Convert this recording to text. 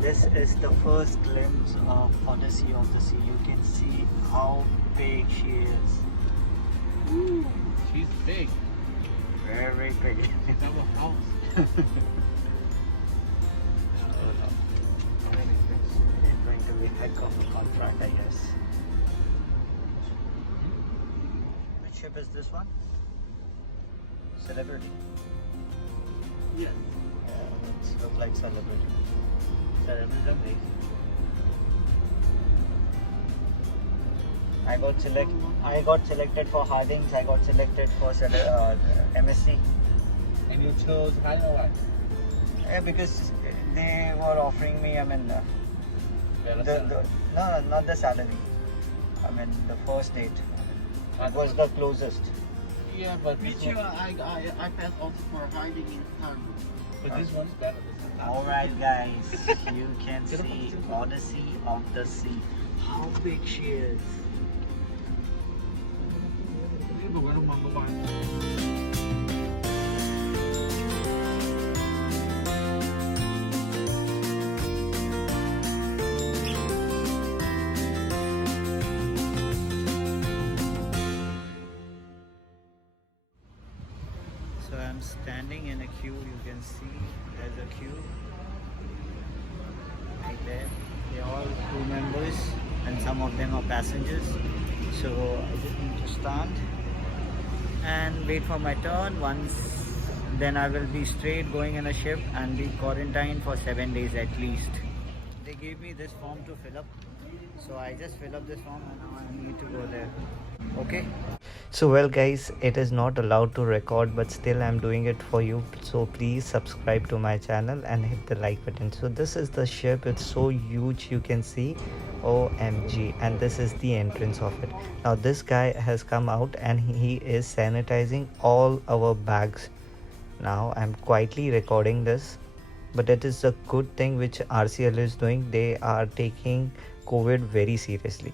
This is the first glimpse of Odyssey of the Sea. You can see how big she is. Ooh, she's big. Very big. She's our house. It's going to be a heck of a contract, I guess. Which ship is this one? Celebrity. Yes. Yeah, it looks like Celebrity. Celebrity. I got selected for Hardings. I got selected for MSC. And you chose Hydroline. Yeah, because they were offering me. I mean, no, not the salary. I mean, the first date. It was the closest. Yeah, but which year I passed also for hiding in Istanbul. But this one's better. All right, guys, you can see Odyssey of the Sea. How big she is. So I'm standing in a queue. You can see there's a queue right there. They're all crew members and some of them are passengers. So I just need to stand and wait for my turn. Then I will be straight going in a ship and be quarantined for 7 days at least. They gave me this form to fill up. So I just fill up this form and now I need to go there. Okay. So well guys, it is not allowed to record, but still I'm doing it for you. So please subscribe to my channel and hit the like button. So this is the ship. It's so huge, you can see. OMG. And this is the entrance of it. Now this guy has come out and he is sanitizing all our bags. Now I'm quietly recording this, but it is a good thing which RCL is doing. They are taking COVID very seriously.